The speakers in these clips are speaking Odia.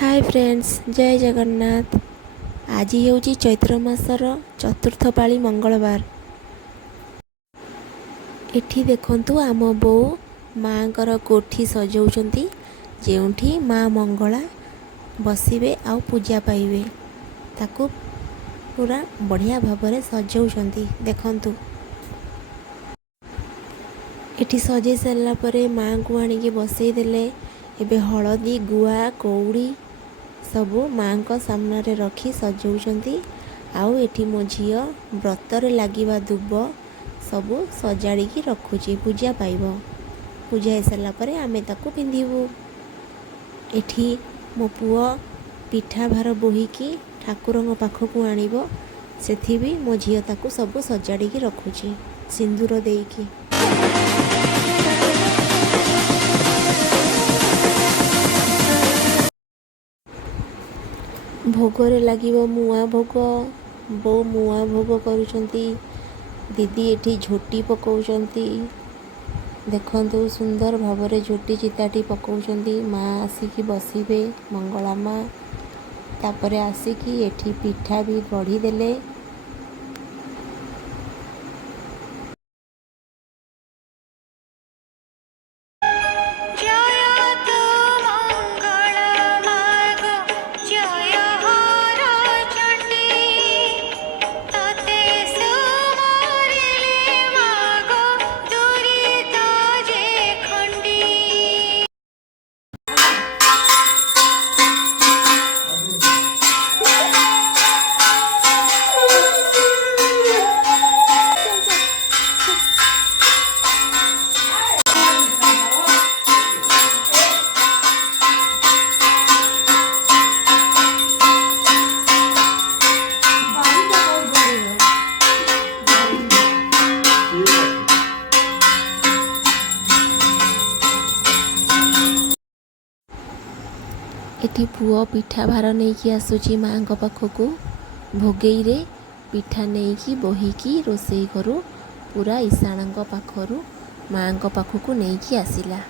हाय फ्रेंड्स, जय जगन्नाथ। आज ହେଉଛି ଚୈତ୍ର ମାସର ଚତୁର୍ଥ ପାଳି ମଙ୍ଗଳବାର। ଏଠି ଦେଖନ୍ତୁ ଆମ ବୋଉ ମାଙ୍କର କୋଠି ସଜାଉଛନ୍ତି, ଯେଉଁଠି ମା ମଙ୍ଗଳା ବସିବେ ଆଉ ପୂଜା ପାଇବେ। ତାକୁ ପୁରା ବଢ଼ିଆ ଭାବରେ ସଜାଉଛନ୍ତି। ଦେଖନ୍ତୁ, ଏଠି ସଜେଇ ସାରିଲା ପରେ ମାଙ୍କୁ ଆଣିକି ବସେଇ ଦେଲେ। ଏବେ ହଳଦୀ, ଗୁଆ, କଉଡ଼ି ସବୁ ମାଙ୍କ ସାମ୍ନାରେ ରଖି ସଜାଉଛନ୍ତି। ଆଉ ଏଠି ମୋ ଝିଅ ବ୍ରତରେ ଲାଗିବା ଦୁବ ସବୁ ସଜାଡ଼ିକି ରଖୁଛି, ପୂଜା ପାଇବ। ପୂଜା ହେଇସାରିଲା ପରେ ଆମେ ତାକୁ ପିନ୍ଧିବୁ। ଏଠି ମୋ ପୁଅ ପିଠା ଭାର ବୋହିକି ଠାକୁରଙ୍କ ପାଖକୁ ଆଣିବ। ସେଠି ବି ମୋ ଝିଅ ତାକୁ ସବୁ ସଜାଡ଼ିକି ରଖୁଛି ସିନ୍ଦୁର ଦେଇକି। ଭୋଗରେ ଲାଗିବ ମୁଆଁ ଭୋଗ। ବୋଉ ମୁଆଁ ଭୋଗ କରୁଛନ୍ତି। ଦିଦି ଏଠି ଝୋଟି ପକାଉଛନ୍ତି। ଦେଖନ୍ତୁ, ସୁନ୍ଦର ଭାବରେ ଝୋଟି ଚିତାଟି ପକାଉଛନ୍ତି। ମା ଆସିକି ବସିବେ, ମଙ୍ଗଳା ମା। ତାପରେ ଆସିକି ଏଠି ପିଠା ବି ଗଢ଼ିଦେଲେ। ଏଠି ପୁଅ ପିଠା ଭାର ନେଇକି ଆସୁଛି ମାଙ୍କ ପାଖକୁ। ଭୋଗେଇରେ ପିଠା ନେଇକି ବୋହିକି ରୋଷେଇ ଘରୁ ପୁରା ଇଶାଣଙ୍କ ପାଖରୁ ମାଙ୍କ ପାଖକୁ ନେଇକି ଆସିଲା।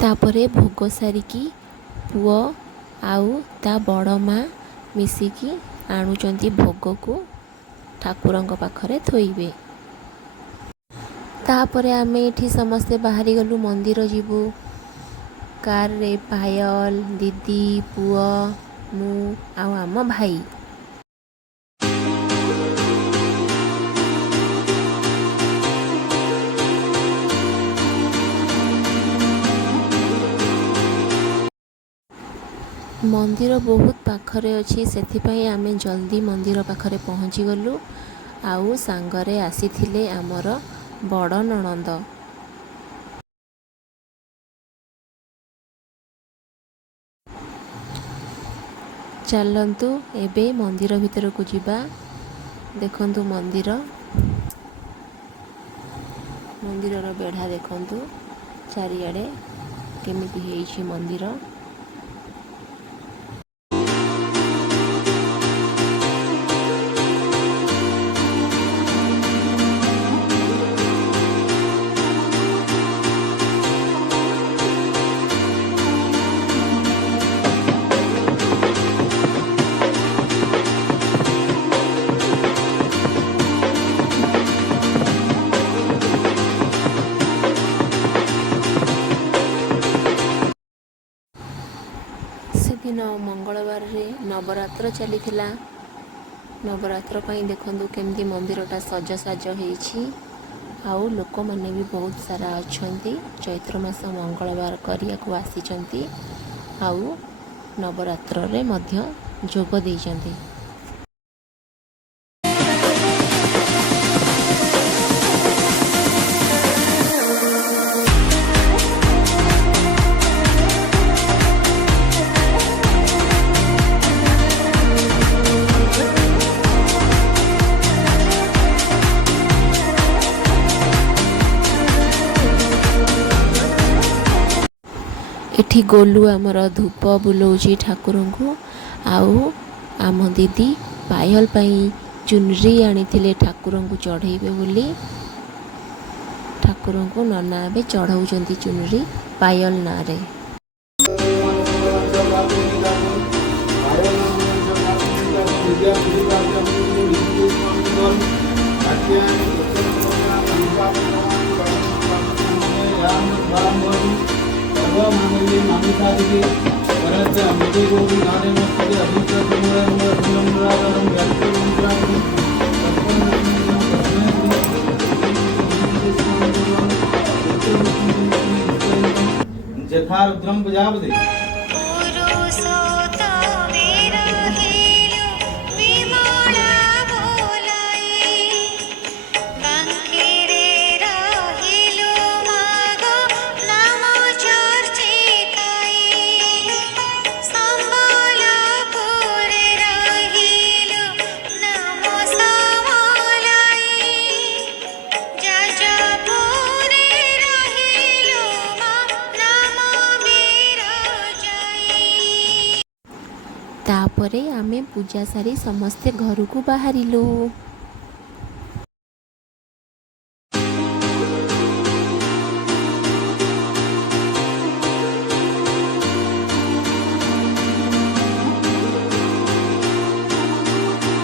ତାପରେ ଭୋଗ ସାରିକି ପୁଅ ଆଉ ତା ବଡ଼ ମା ମିଶିକି ଆଣୁଛନ୍ତି ଭୋଗକୁ ଠାକୁରଙ୍କ ପାଖରେ ଥୋଇବେ। ତାପରେ ଆମେ ଏଠି ସମସ୍ତେ ବାହାରି ଗଲୁ ମନ୍ଦିର ଯିବୁ। କାରରେ ପାୟଲ, ଦିଦି, ପୁଅ, ମୁଁ ଆଉ ଆମ ଭାଇ। ମନ୍ଦିର ବହୁତ ପାଖରେ ଅଛି, ସେଥିପାଇଁ ଆମେ ଜଲ୍ଦି ମନ୍ଦିର ପାଖରେ ପହଞ୍ଚିଗଲୁ। ଆଉ ସାଙ୍ଗରେ ଆସିଥିଲେ ଆମର ବଡ଼ ନଣନ୍ଦ। ଚାଲନ୍ତୁ ଏବେ ମନ୍ଦିର ଭିତରକୁ ଯିବା। ଦେଖନ୍ତୁ ମନ୍ଦିରର ବେଢ଼ା ଦେଖନ୍ତୁ ଚାରିଆଡ଼େ। କେମିତି ହେଇଛି ମନ୍ଦିର। ସେଦିନ ମଙ୍ଗଳବାରରେ ନବରାତ୍ର ଚାଲିଥିଲା। ନବରାତ୍ର ପାଇଁ ଦେଖନ୍ତୁ କେମିତି ମନ୍ଦିରଟା ସଜସାଜ ହେଇଛି। ଆଉ ଲୋକମାନେ ବି ବହୁତ ସାରା ଅଛନ୍ତି, ଚୈତ୍ର ମାସ ମଙ୍ଗଳବାର କରିବାକୁ ଆସିଛନ୍ତି ଆଉ ନବରାତ୍ରରେ ମଧ୍ୟ ଯୋଗ ଦେଇଛନ୍ତି। ଏଠି ଗୋଲୁ ଆମର ଧୂପ ବୁଲଉଛି ଠାକୁରଙ୍କୁ। ଆଉ ଆମ ଦିଦି ପାୟଲ ପାଇଁ ଚୁନରି ଆଣିଥିଲେ ଠାକୁରଙ୍କୁ ଚଢ଼େଇବେ ବୋଲି। ଠାକୁରଙ୍କୁ ନନା ଏବେ ଚଢ଼ଉଛନ୍ତି ଚୁନରି ପାୟଲ ନାଁରେ। जथा रुद्रम प्रजापति ତାପରେ ଆମେ ପୂଜା ସାରି ସମସ୍ତେ ଘରକୁ ବାହାରିଲୁ।